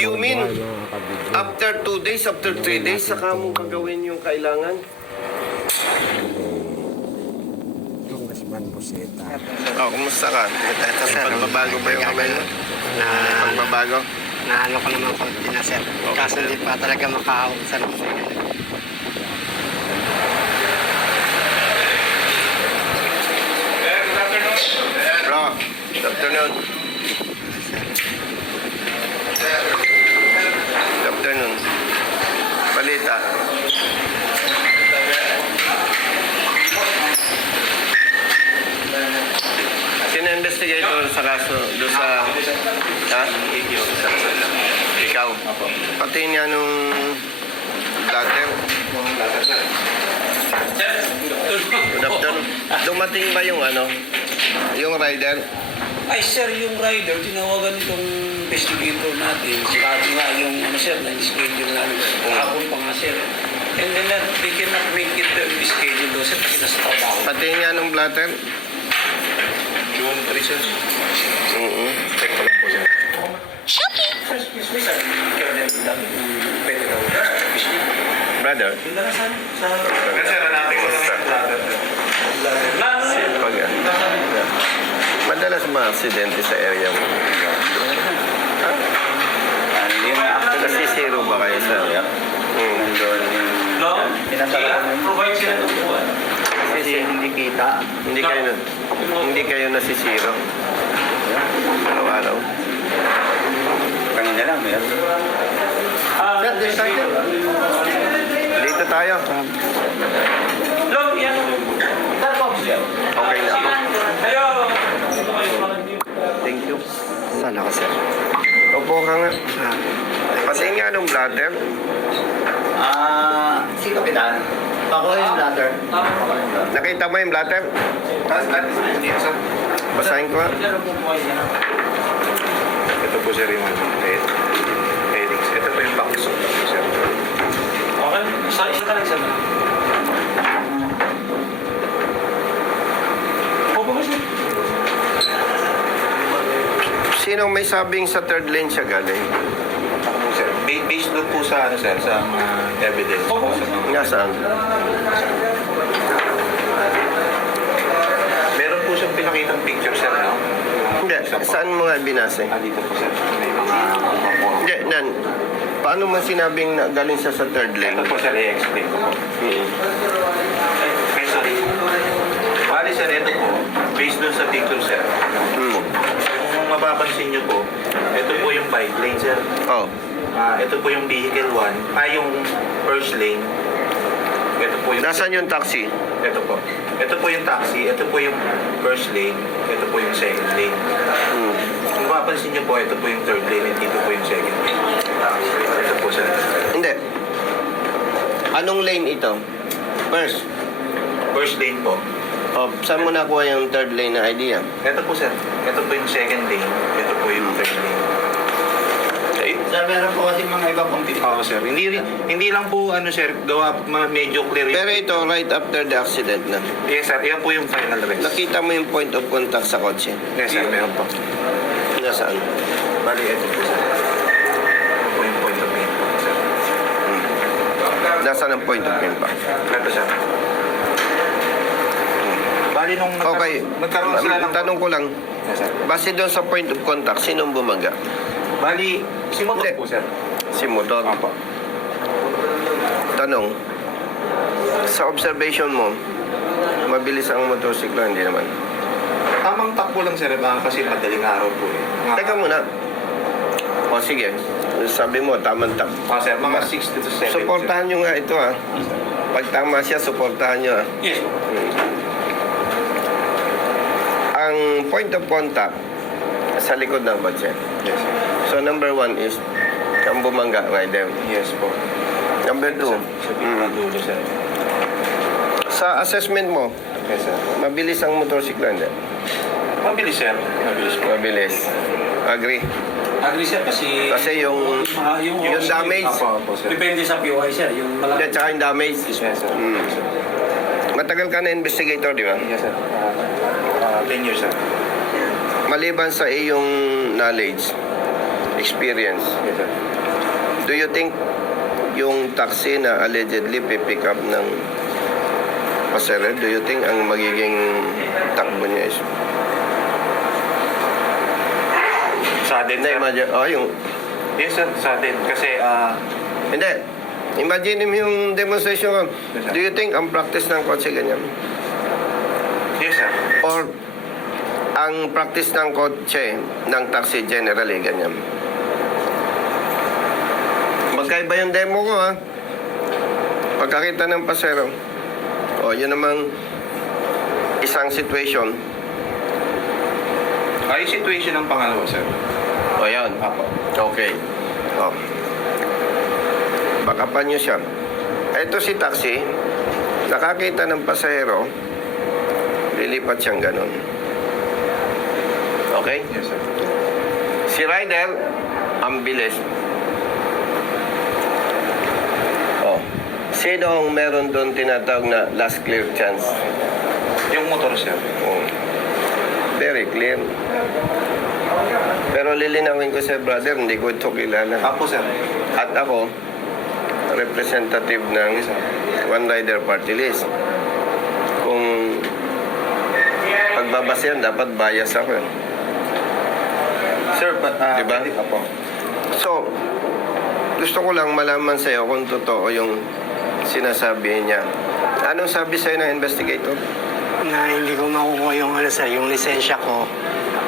You mean, after two days, after three days, saka mo gagawin yung kailangan? Yung Gasman Buseta. Oh, kumusta ka? Ito, sir. Pagbabago ba yung kamay mo? Na, Pagbabago? na ano ko naman konti na sir. Kaso hindi pa talaga makahawak sa lupa. Bro, good afternoon. Good afternoon. Balita. Sino investigator sa kaso? Doon sa... Ha? Ikaw? Pati niya nung blatter? Good afternoon. Dumating ba yung ano? Yung rider? Ay sir, yung rider, tinawagan itong investigator natin. Sabi nga yung ano sir, na-schedule namin. Kahapon pa nga sir. And then uh, they cannot make it uh, schedule daw sir kasi nasa trabaho. Pati niya nung blatter? June 3, sir. Oo. Check ko lang po, sir. Excuse me sir, kaya din dami ng federal investigator. Brother? Yung na saan? Sa... Pero, sir, hanapin ko lang yung platter, sir. Na ano sir? Pag, madalas mga aksidente sa area mo. Ano yun? Kasi zero ba kayo sa area? Hmm. Nandun yung No? pinasalaman mo. Provide sila ng buwan. Kasi hindi kita. Hindi kayo na, hindi kayo nasisiro. Araw-araw. Kanina lang, meron. Ah, Sir, this sir. Dito tayo. Lord, yan. Okay na. Ayo! Thank you. Saan ako sir? Opo ka nga. Pati nga nung blatter. Ah, si Kapitan. Ako yung blatter. Nakita mo yung blatter? Basahin ko. Ito po, sir, yung ano, head, headings. Ito po yung box of sir. Okay, isa, isa ka lang sir. Sino may sabing sa third lane siya galing? Based doon po sa, ano, sir, sa mga evidence. po, sa mga- Nga saan? Meron po siyang pinakitang picture, sir, no? Hindi. Saan mo nga binase? Ah, dito po, sir. May mga Hindi, nan. Paano mo sinabing na galing siya sa third lane? Ito po, sir, i-explain ko po. Mm. Ay, sorry. Bali, sir, ito po, based doon sa picture, sir. Mm. Kung mapapansin niyo po, ito po yung bike lane, sir. Oh. Ah, ito po yung vehicle 1, ah, yung first lane. Ito po yung Nasaan yung taxi? ito po. Ito po yung taxi, ito po yung first lane, ito po yung second lane. Mm. Kung mapapansin niyo po, ito po yung third lane, and dito po yung second lane. Ito po sir. Hindi. Anong lane ito? First. First lane po. Oh, saan mo nakuha yung third lane na idea? Ito po sir. Ito po yung second lane, ito po yung third lane. Sir, meron po kasi mga iba pang picture. Oo sir. Hindi rin- hindi lang po ano sir, gawa ma- medyo clear. Pero ito, right after the accident na. Yes sir, yan po yung final rest. Nakita mo yung point of contact sa kotse. Yes sir, meron po. Nasaan? Bali, ito po sir. Ito po yung point of impact sir. Nasaan ang point of impact? Ito sir. Bali nung nagkaroon, Okay. nagkaroon sila ng... Tanong ko lang, Yes, sir. base doon sa point of contact, sinong bumaga? Bali, si motor Hindi. po sir. Si motor. Opo. Tanong, sa observation mo, mabilis ang motorsiklo, hindi naman. Tamang takbo lang sir, baka kasi madaling araw po eh. Mga, Teka muna. O sige, sabi mo, tamang tap. Ah, sir, mga 60 to 70. Suportahan nyo nga ito ah. Pag tama siya, suportahan nyo ah. Yes. Ang point of contact sa likod ng kotse. Yes, sir. So number one is ang bumangga rider. Yes po. Number two, Sa pinaka dulo sir. sa assessment mo, Yes, sir. mabilis ang motorsiklo hindi? Mabilis sir. Mabilis po. Mabilis. Agree. Agree sir kasi... Kasi yung- yung, yung damage. Apo, apo, sir. Depende sa POI sir. Yung Hindi, malaki. tsaka yung damage. Yes, sir. Mm. Matagal ka na investigator, di ba? Yes, sir. Ah, ah, 10 years, sir. Maliban sa iyong knowledge, experience. Yes, sir. Do you think yung taxi na allegedly pipick up ng pasero, do you think ang magiging takbo niya is... Sudden, Hindi, sir. imagine, oh, yung... Yes, sir. Sudden. Kasi, ah, Hindi. Imagine mo yung demonstration ko. Do you think ang practice ng kotse ganyan? yes, sir. Or ang practice ng kotse ng taxi generally ganyan? Magkaiba yung demo ko ha. Pagkakita ng pasero. O, yun namang isang situation. Ay, situation ng pangalawa, sir. O, yan. Apo. Okay. O. Bakapan nyo siya. Ito si taxi. Nakakita ng pasahero. Lilipat siyang ganun. Okay? Yes, sir. Si rider, ang bilis. Oh. Sino ang meron doon tinatawag na last clear chance? Yung motor, sir. Oh. Very clear. Pero lilinawin ko sa brother, hindi ko ito kilala. Apo, sir. At ako, representative ng One Rider Party List. Kung pagbabasa yan, dapat bias ako. Sir, but, ah, Diba? Apo. So, gusto ko lang malaman sa'yo kung totoo yung sinasabi niya. Anong sabi sa'yo ng investigator? Na hindi ko makukuha yung ano sir, yung lisensya ko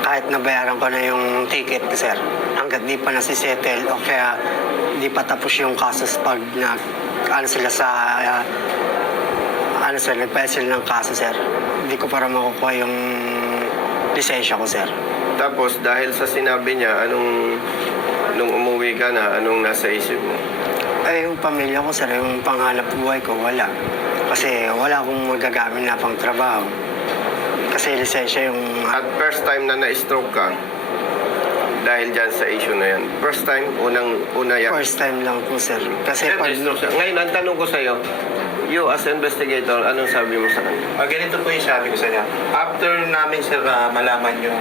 kahit nabayaran ko na yung ticket sir. Hanggat di pa nasisettle o kaya di pa tapos yung kasos pag nag ano sila sa ah, ano sir, nagpahal sila ng kaso sir. Hindi ko para makukuha yung lisensya ko sir. Tapos, dahil sa sinabi niya, anong nung umuwi ka na, anong nasa isip mo? Ay, yung pamilya ko, sir, yung panghanap buhay ko, wala. Kasi wala akong magagamit na pang trabaho. Kasi lisensya yung... At first time na na-stroke ka, dahil dyan sa issue na yan. First time, unang, una yan. First time lang po, sir. Kasi Sir, pag... na-stroke siya. Ngayon, ang tanong ko sa'yo, you as investigator, anong sabi mo sa kanya? Ah, ganito po yung sabi ko sa niya. After namin, sir, ah, malaman yung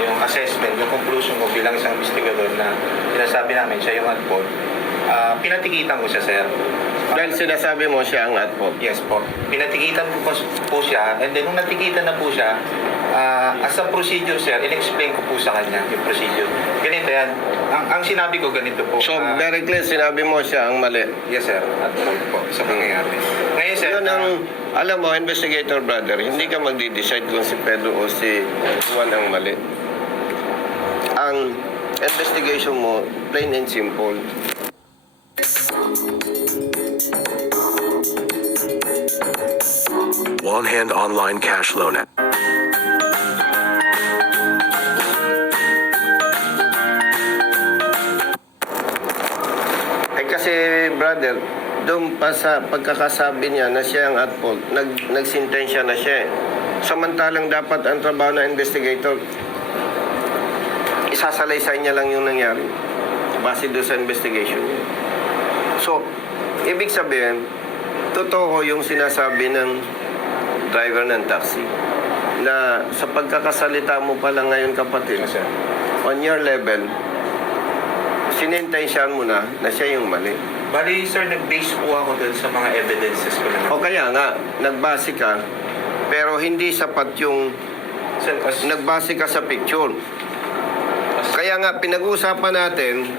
yung assessment, yung conclusion mo bilang isang investigador na sinasabi namin siya yung at fault, ah, pinatikitan ko siya, sir. Dahil sinasabi mo siya ang at fault. Yes po. Pinatikitan ko po, po siya and then nung natikitan na po siya, ah, as a procedure sir, in-explain ko po sa kanya yung procedure. Ganito yan. Ang, ang sinabi ko ganito po. So, ah, very clear, sinabi mo siya ang mali. yes sir, at fault po sa pangyayari. Ngayon sir, Yun ang, ah, alam mo, investigator brother, hindi ka magdi-decide kung si Pedro o si Juan ang mali. Ang investigation mo, plain and simple. One Hand Online Cash Loan app. Ay kasi, brother, doon pa sa pagkakasabi niya na siya ang at fault, nag, nagsintensya na siya. eh. Samantalang dapat ang trabaho ng investigator, isasalaysay niya lang yung nangyari base doon sa investigation niya. So, ibig sabihin, totoo yung sinasabi ng driver ng taxi na sa pagkakasalita mo pala ngayon kapatid, yes, sir. on your level, sinintensyahan mo na na siya yung mali. Bali sir, nag-base po ako dun sa mga evidences ko na. O kaya nga, nagbase ka, pero hindi sapat yung Sir, as, nagbase ka sa picture. Kaya nga, pinag-uusapan natin,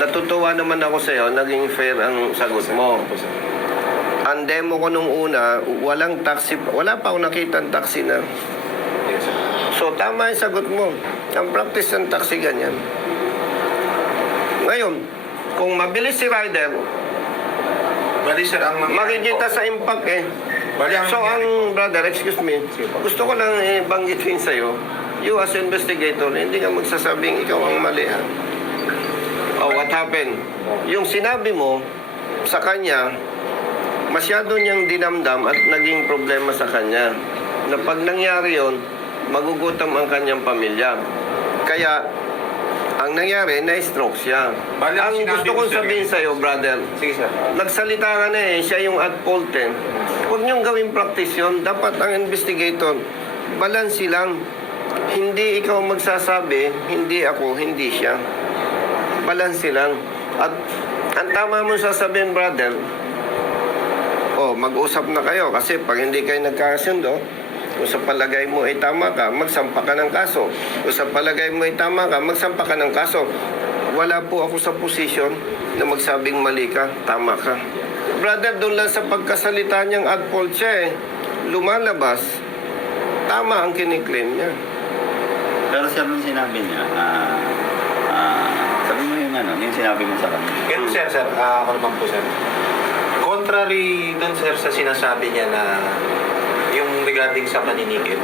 natutuwa naman ako sa'yo, naging fair ang sagot mo. Ang demo ko nung una, walang taxi, wala pa ako nakita ng taxi na. So, tama yung sagot mo. Ang practice ng taxi ganyan. Ngayon, kung mabilis si rider, Bali sir, ang makikita sa impact eh. Bali ang So, ang brother, excuse me, gusto ko lang eh, banggitin sa'yo, you as investigator, hindi ka magsasabing ikaw ang mali ha. Oh, what happened? Yung sinabi mo sa kanya, masyado niyang dinamdam at naging problema sa kanya. Na pag nangyari yon, magugutom ang kanyang pamilya. Kaya, ang nangyari, na-stroke siya. Bali, ang gusto kong sabihin sa'yo, brother, Sige sir. Nagsalita ka na eh, siya yung at fault eh. Huwag niyong gawing practice yun. Dapat ang investigator, balansi lang. Hindi ikaw magsasabi, hindi ako, hindi siya. Balanse lang. At ang tama mo sasabihin, brother, oh, mag-usap na kayo kasi pag hindi kayo nagkakasundo, kung sa palagay mo ay tama ka, magsampa ka ng kaso. Kung sa palagay mo ay tama ka, magsampa ka ng kaso. Wala po ako sa posisyon na magsabing mali ka, tama ka. Brother, doon lang sa pagkasalita niyang ad siya eh. Lumalabas, tama ang kiniklaim niya. Pero sir, nung sinabi niya, ah, ah, sabi mo yung ano, yung sinabi mo sa kanya. Ganun sir, sir, ah, ako naman po sir. Contrary dun sir sa sinasabi niya na yung regarding sa paninikit,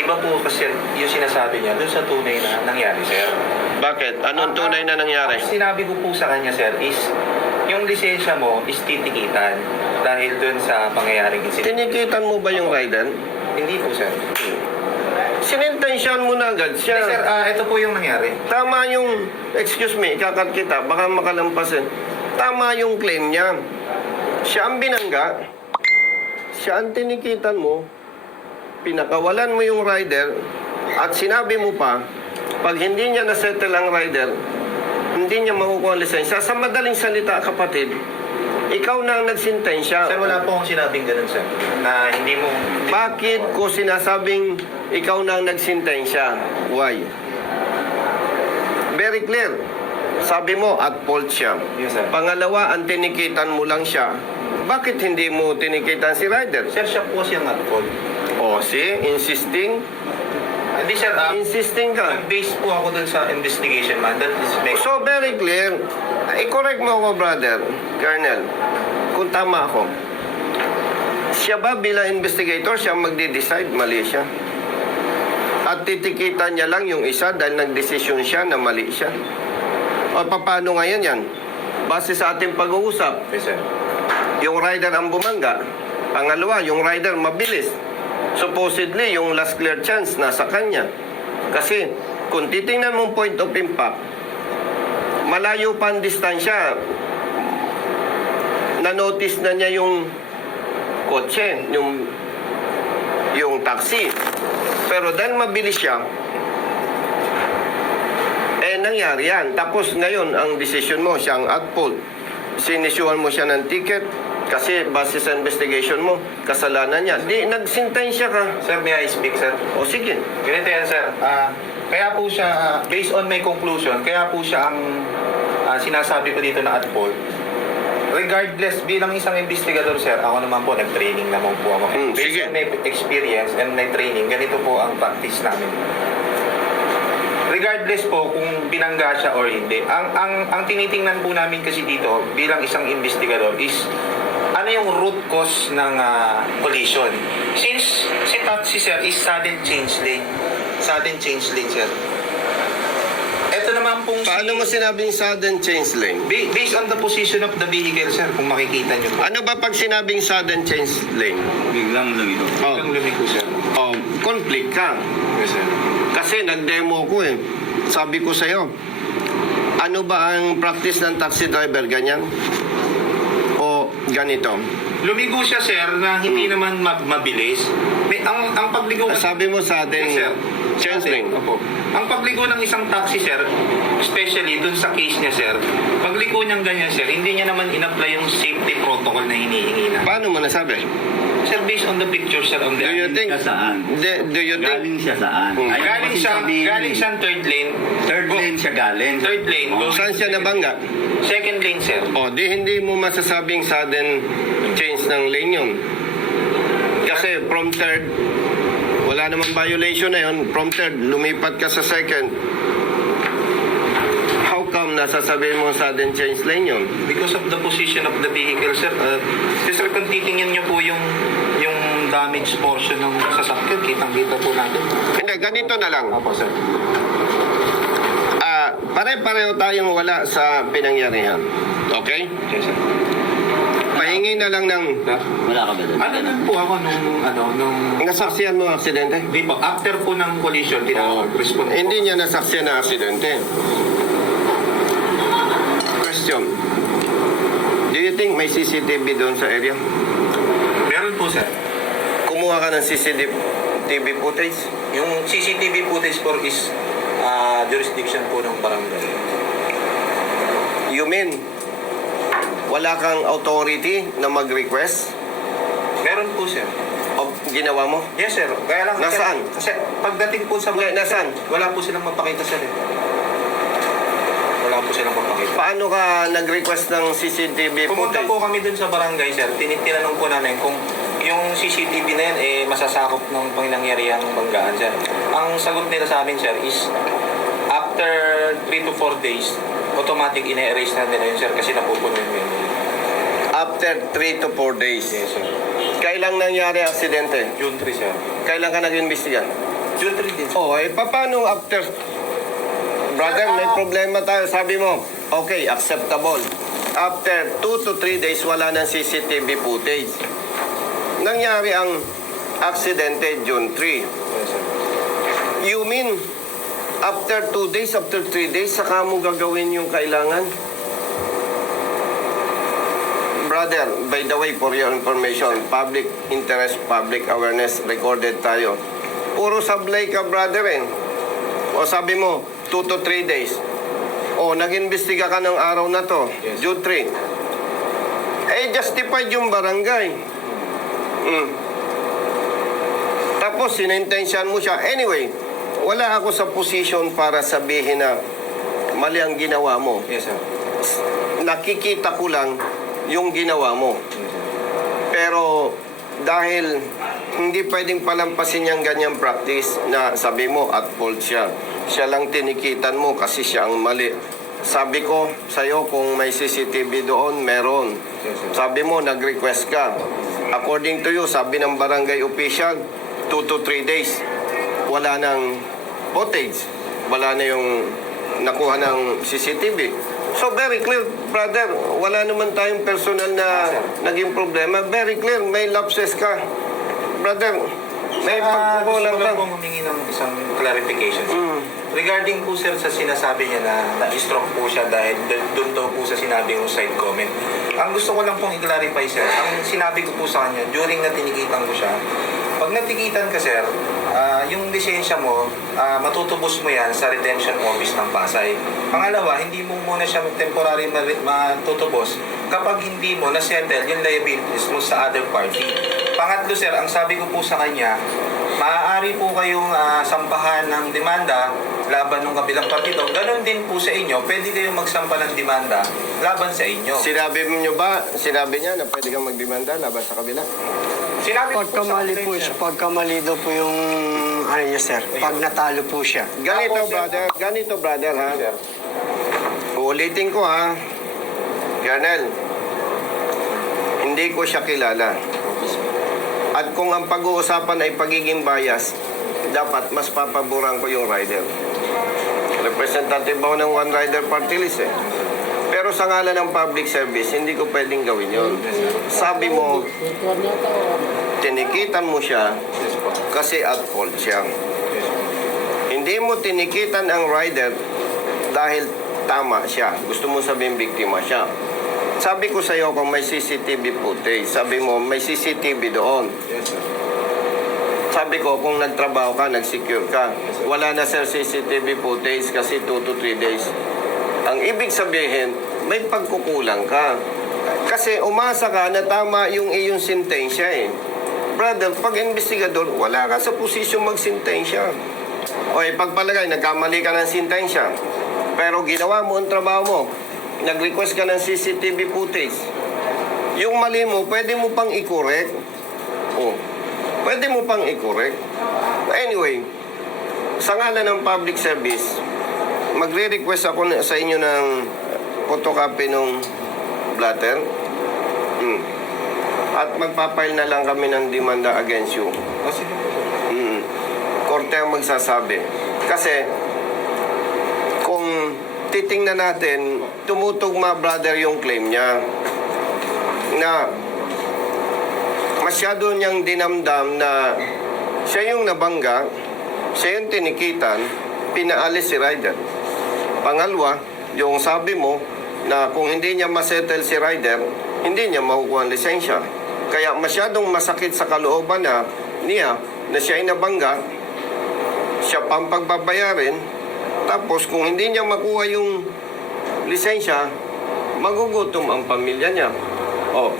iba po kasi yung sinasabi niya dun sa tunay na nangyari sir. Bakit? Anong tunay na nangyari? Ang sinabi ko po sa kanya sir is yung lisensya mo is titikitan dahil dun sa pangyayaring incident. Tinikitan mo ba yung rider? Hindi po sir. Sinintensyon mo na agad Hindi sir, siya. ah, ito po yung nangyari. Tama yung, excuse me, kakat kita, baka makalampasin. Tama yung claim niya. Siya ang binangga, siya ang tinikitan mo, pinakawalan mo yung rider, at sinabi mo pa, pag hindi niya nasettle ang rider, hindi niya makukuha ang lisensya. Sa madaling salita, kapatid, ikaw na ang nagsintensya. Sir, wala po akong sinabing ganun sir. Na hindi mo... Bakit ko sinasabing ikaw na ang nagsintensya? Why? Very clear. Sabi mo, at fault siya. Yes, sir. Pangalawa, ang tinikitan mo lang siya. Bakit hindi mo tinikitan si Ryder? Sir, siya po kasi ang at-fault. O, see, insisting. Hindi sir, ah, Insisting ka. Nag-base po ako dun sa investigation man. That is make... So, very clear. I-correct mo ako, brother, Colonel, kung tama ako. Siya ba bilang investigator, siya magde-decide, mali siya. At titikitan niya lang yung isa dahil nagdesisyon siya na mali siya. O paano ngayon yan? Base sa ating pag-uusap, Yes, sir. yung rider ang bumangga. Pangalawa, yung rider mabilis. Supposedly, yung last clear chance nasa kanya. Kasi, kung titingnan mong point of impact, malayo pa ang distansya. Na-notice na niya yung kotse, yung, yung taxi. Pero dahil mabilis siya, eh nangyari yan. Tapos ngayon, ang decision mo, siyang at fault. Sinisyuhan mo siya ng ticket kasi base sa investigation mo, kasalanan niya. Di, nagsintensya ka. Sir, may I speak, sir? O sige. Ganito yan, sir. Ah, kaya po siya, ah, based on my conclusion, kaya po siya ang ah, sinasabi ko dito na at fault. Regardless, bilang isang investigador, sir, ako naman po, nag-training naman po ako. Hmm, based sige. on my experience and my training, ganito po ang practice namin. Regardless po kung binangga siya or hindi, ang, ang, ang tinitingnan po namin kasi dito bilang isang investigador is ano yung root cause ng ah, collision. Since si taxi sir is sudden change lane, sudden change lane sir. Naman pong Paano mo sinabing sudden change lane? Ba- based on the position of the vehicle sir, kung makikita niyo po. Ano ba pag sinabing sudden change lane? Biglang lumino. Oh, Ang lumiko sir. oh conflict ka. Yes sir. Kasi nag-demo ko eh. Sabi ko sa'yo, ano ba ang practice ng taxi driver? Ganyan? O ganito? Lumigo siya sir na hindi naman ma- mabilis. May, ang, ang pagligo Sabi mo sa atin, Yes, sir. change lane. Opo. Ang pagligo ng isang taxi, sir, especially dun sa case niya, sir, pagligo niyang ganyan, sir, hindi niya naman in-apply yung safety protocol na hinihingi na. Paano mo nasabi? Sir, based on the picture, sir, on the... Do you think? Siya saan? De, do you think? Galing siya saan? Hmm. Ayaw Galing siya, sabihin galing eh. siya third lane. Third Go- lane siya galing. Third lane. Oh. Go- Saan siya nabangga? Second lane, sir. O, di hindi mo masasabing sudden change ng lane yun. Kasi from third, wala namang violation na yun. Third, lumipat ka sa second. How come nasasabihin mo sudden change lane yun? Because of the position of the vehicle, sir. Uh, sir, kung titingnan niyo po yung yung damage portion ng sasakyan, kitang-kita po natin. Hindi, ganito na lang. Opo, sir. Ah, pare-pareho tayong wala sa pinangyarihan. Okay? Yes, sir. Na lang ng... Wala ka ba doon? Ano lang po ako nung, ano, nung... Nasaksiyan mo ang aksidente? Hindi po, after po ng collision, tinawag-respond po. Hindi niya nasaksiyan na aksidente. Question. Do you think may CCTV doon sa area? Meron po, sir. Kumuha ka ng CCTV footage? Yung CCTV footage po is ah, jurisdiction po ng barangay. You mean, wala kang authority na mag-request? Meron po, sir. O ginawa mo? Yes, sir. Kaya lang, Nasaan? Kasi, kasi pagdating po sa... Hindi, nasaan? Wala po silang mapakita, sir. eh. Wala po silang mapakita. Paano ka nag-request ng CCTV Pumunta footage? po kami dun sa barangay, sir. Tin- Tinanong po namin kung yung CCTV na yan, eh, masasakop ng pangyayariang banggaan, sir. Ang sagot nila sa amin, sir, is after 3 to 4 days, automatic ine-erase na nila yun, sir, kasi napupuno yung memory. After 3 to 4 days. Yes, sir. Kailang nangyari ang aksidente? June 3, sir. Kailan ka nag-imbestiga? June 3 din, sir. Oh, eh paano after Brother, may problema tayo. Sabi mo, okay, acceptable. After 2 to 3 days, wala ng CCTV footage. Nangyari ang aksidente June 3. Yes, sir. You mean, after 2 days, after 3 days, saka mo gagawin yung kailangan? Brother, by the way, for your information, public interest, public awareness, recorded tayo. Puro sablay ka, brother, eh. O sabi mo, 2 to 3 days. O, nag-imbestiga ka ng araw na to, Yes. June 3. Eh, justified yung barangay. Mm. Tapos, sinintensyan mo siya. Anyway, wala ako sa position para sabihin na mali ang ginawa mo. Yes, sir. Nakikita ko lang yung ginawa mo. Pero dahil hindi pwedeng palampasin yung ganyang practice na sabi mo at fault siya. Siya lang tinikitan mo kasi siya ang mali. Sabi ko sa'yo kung may CCTV doon, meron. Sabi mo, nag-request ka. According to you, sabi ng barangay official, 2 to 3 days, wala ng footage. Wala na yung nakuha ng CCTV. So very clear, brother, wala naman tayong personal na naging problema. Very clear, may lapses ka. Brother, may Ah, gusto pagkukulang ko ka. lang pong humingi ng isang clarification. Mm. Regarding po sir sa sinasabi niya na na-stroke po siya dahil doon daw po sa sinabi yung side comment. Ang gusto ko lang pong i-clarify sir, ang sinabi ko po sa kanya during na tinikitan ko siya, pag natikitan ka sir, ah, yung lisensya mo, ah, matutubos mo yan sa retention office ng Pasay. Pangalawa, hindi mo muna siya temporary ma- matutubos kapag hindi mo na-settle yung liabilities mo sa other party. Pangatlo sir, ang sabi ko po sa kanya, maaari po kayong ah, sampahan ng demanda laban ng kabilang partido. Ganon din po sa inyo, pwede kayong magsampa ng demanda laban sa inyo. Sinabi mo nyo ba, sinabi niya na pwede kang magdemanda laban sa kabila? Sinabi ko po sa Pagkamali complaint, po sir. siya, pagkamali daw po yung ano niya sir, pag natalo po siya. Ganito, Ako, sir. brother. Ganito, brother, ha? Sir. Uulitin ko, ha? Colonel, hindi ko siya kilala. At kung ang pag-uusapan ay pagiging bias, dapat mas papaboran ko yung rider. Representative ako ng One Rider Party List, eh. Pero sa ngalan ng public service, hindi ko pwedeng gawin yun. Sabi mo, tinikitan mo siya kasi at fault siya. Hindi mo tinikitan ang rider dahil tama siya. Gusto mo sabihin biktima siya. Sabi ko sa iyo kung may CCTV footage, sabi mo may CCTV doon. Sabi ko kung nagtrabaho ka, nagsecure ka. Wala na sir CCTV footage kasi 2 to 3 days. Ang ibig sabihin, may pagkukulang ka. Kasi umasa ka na tama yung iyong sentensya eh. Brother, pag investigador, wala ka sa posisyon magsintensya. O eh, pagpalagay, nagkamali ka ng sentensya. Pero ginawa mo ang trabaho mo. Nag-request ka ng CCTV footage. Yung mali mo, pwede mo pang i-correct. Oh, pwede mo pang i-correct. Anyway, sa ngalan ng public service, magre-request ako sa inyo ng photocopy ng blatter. Hmm. At magpapile na lang kami ng demanda against you. Mm. Korte ang magsasabi. Kasi, kung titingnan natin, tumutugma, brother, yung claim niya na masyado niyang dinamdam na siya yung nabangga, siya yung tinikitan, pinaalis si Ryder. Pangalawa, yung sabi mo na kung hindi niya masettle si Ryder, hindi niya makukuha ang lisensya. Kaya masyadong masakit sa kalooban na niya na siya ay nabangga, siya pang pagbabayarin. Tapos kung hindi niya makuha yung lisensya, magugutom ang pamilya niya. Oh,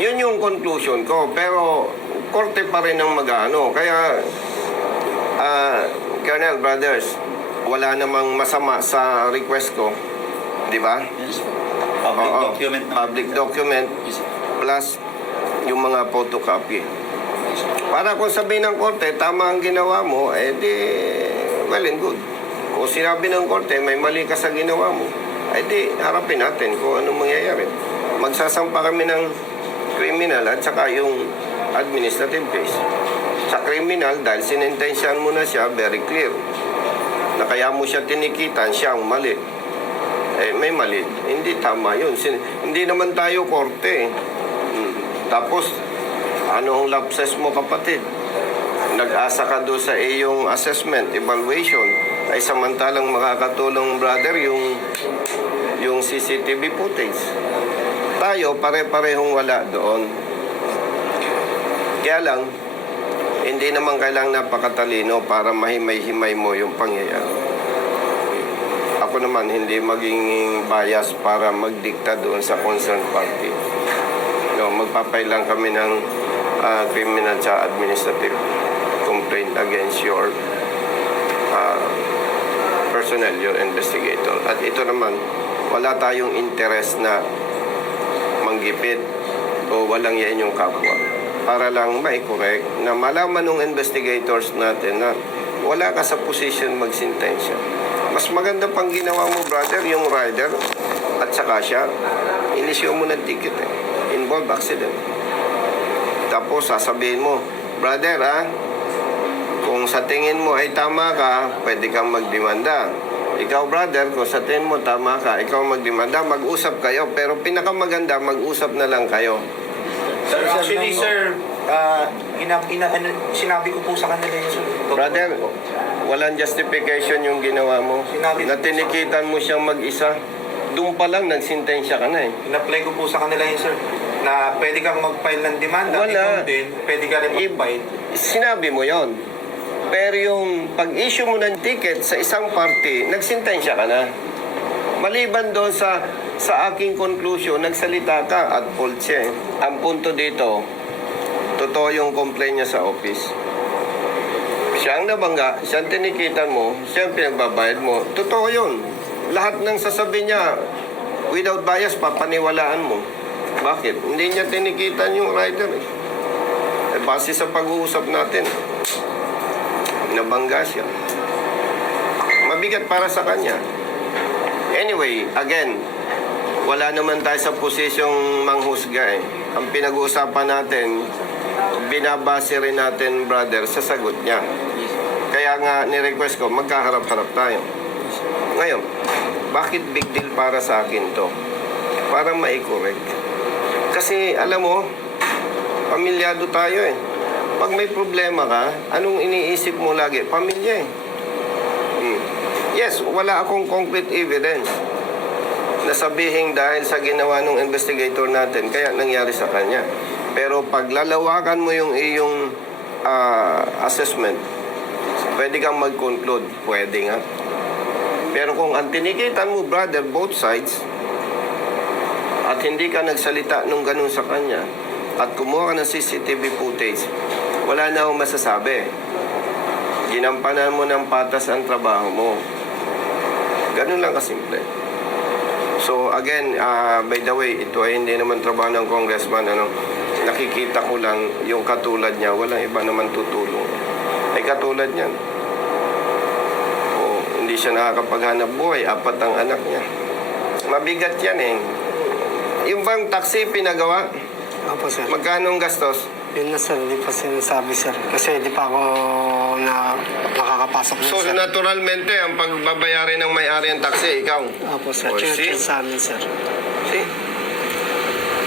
yun yung conclusion ko. Pero korte pa rin ang mag-ano. Kaya, ah, Colonel Brothers, wala namang masama sa request ko. Di ba? Yes. Public Oo, document na. Public document Yes. plus yung mga photocopy. Para kung sabihin ng korte, tama ang ginawa mo, eh di, well and good. Kung sinabi ng korte, may mali ka sa ginawa mo, eh di, harapin natin kung anong mangyayari. Magsasampa kami ng criminal at saka yung administrative case. Sa criminal, dahil sinintensyahan mo na siya, very clear. Na kaya mo siya tinikitan, siya ang mali. Eh, may mali. Hindi tama yun. Sin- hindi naman tayo korte. eh. Hmm. Tapos, anong lapses mo kapatid? Nag-asa ka doon sa iyong assessment, evaluation, ay samantalang makakatulong brother yung yung CCTV footage. Tayo pare-parehong wala doon. Kaya lang, hindi naman kailang napakatalino para mahimay-himay mo yung pangyayari. Ako naman hindi maging bias para magdikta doon sa concerned party. No, magpapay lang kami ng ah, criminal sa administrative complaint against your ah, personnel, your investigator. At ito naman, wala tayong interest na manggipit o walang yan yung kapwa. Para lang mai-correct na malaman ng investigators natin na wala ka sa position magsintensya. Mas maganda pang ginawa mo, brother, yung rider at saka siya, inisyo mo ng ticket eh. Involved accident. Tapos sasabihin mo, brother ah, kung sa tingin mo ay tama ka, pwede kang magdemanda. Ikaw, brother, kung sa tingin mo tama ka, ikaw magdemanda, mag-usap kayo. Pero pinakamaganda, mag-usap na lang kayo. Sir, actually, sir, ah, ina, ina, ano, sinabi ko po sa kanila yun, sir. Brother, walang justification yung ginawa mo. Sinabi- Na tinikitan mo siyang mag-isa. Doon pa lang, nagsintensya ka na eh. In-apply ko po sa kanila yun, sir, na pwede kang mag-file ng demanda. Wala. Ikaw din, pwede ka rin mag-file. Sinabi mo yon. Pero yung pag-issue mo ng ticket sa isang party, nagsintensya ka na. Maliban doon sa sa aking conclusion, nagsalita ka at fault siya. Ang punto dito, totoo yung complaint niya sa office. Siya ang nabangga, siya ang tinikitan mo, siya ang pinagbabayad mo. Totoo yun. Lahat ng sasabihin niya, without bias, papaniwalaan mo. Bakit? Hindi niya tinikitan yung rider eh. Eh, base sa pag-uusap natin, nabangga siya. Mabigat para sa kanya. Anyway, again, wala naman tayo sa posisyong manghusga eh. Ang pinag-uusapan natin, binabase rin natin, brother, sa sagot niya. Kaya nga, ni-request ko, magkaharap-harap tayo. Ngayon, bakit big deal para sa akin to? Para ma-correct. Kasi, alam mo, pamilyado tayo eh. Pag may problema ka, anong iniisip mo lagi? Pamilya eh. Hmm. Yes, wala akong concrete evidence na sabihin dahil sa ginawa ng investigator natin, kaya nangyari sa kanya. Pero pag lalawakan mo yung iyong ah, assessment, pwede kang mag-conclude. Pwede nga. Pero kung ang tinikitan mo, brother, both sides, at hindi ka nagsalita nung ganun sa kanya, at kumuha ka ng CCTV footage, wala na akong masasabi. Ginampanan mo ng patas ang trabaho mo. Ganun lang kasimple. So again, ah, by the way, ito ay hindi naman trabaho ng congressman. Ano, nakikita ko lang yung katulad niya. Walang iba naman tutulong. Ay katulad niyan. O, hindi siya nakakapaghanap buhay. Apat ang anak niya. Mabigat yan eh. Yung bang taxi pinagawa? Opo, sir. Magkano ang gastos? Yun na, sir. Di pa sinasabi, sir. Kasi di pa ako na nakakapasok na, So sir. naturalmente, ang pagbabayarin ng may-ari ng taxi, ikaw. Opo, sir. Oh, see? Chinachat sa amin, sir. See?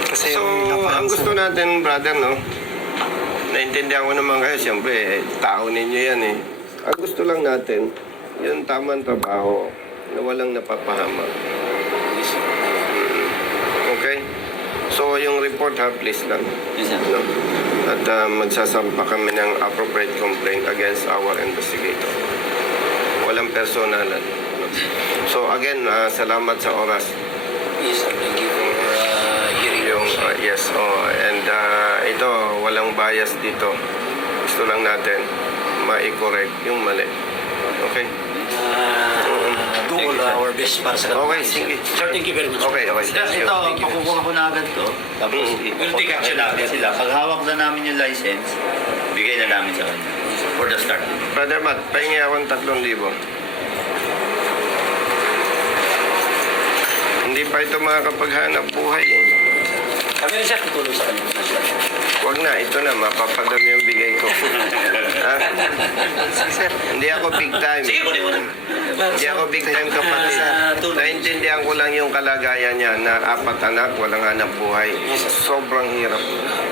Kasi So, yung ang gusto sir. natin, brother, no? Naintindihan ko naman kayo, siyempre, eh, tao ninyo yan eh. Ang gusto lang natin, yung tamang trabaho na walang napapahamak. Okay? So, yung report ha, please lang. Yes, sir. No? At ah, magsasampa kami ng appropriate complaint against our investigator. walang personalan. So again, ah, salamat sa oras. Yes. Thank you for uh, hearing Yung, ah, yes, oh, and ah, ito, walang bias dito. Gusto lang natin ma-correct yung mali. Okay? Uh, do our best para sa Okay, sige. Sir, thank you very much. Okay, okay. Sir, Thank you. ito, Thank you. pakukuha ko na agad to. Tapos, Mm. We'll take action sila, agad. sila. Pag hawak na namin yung license, bigay na namin sa kanya. For the start. Brother Matt, pahingi akong 3,000. Hindi pa ito makakapaghanap buhay eh. Kami rin siya tutulong sa kanya. Huwag na, ito na, mapapadami yung bigay ko. ha? Hindi ako big time. Sige, kunin mo na. Hindi ako big time kapatid. Naintindihan ko lang yung kalagayan niya na apat anak, walang hanap buhay. Sobrang hirap.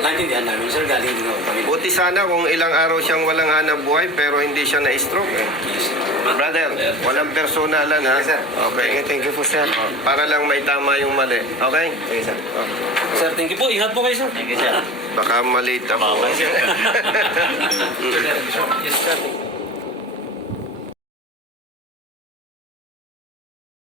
Naintindihan namin, sir. Galing din ako. Buti sana kung ilang araw siyang walang hanap buhay pero hindi siya na-stroke eh. Brother, walang personalan ha? Okay. Thank you po, sir. Para lang may tama yung mali. Okay? Okay, sir. Sir, thank you po. Ingat po kayo, sir. Thank you, sir. Baka malate ako. Baka.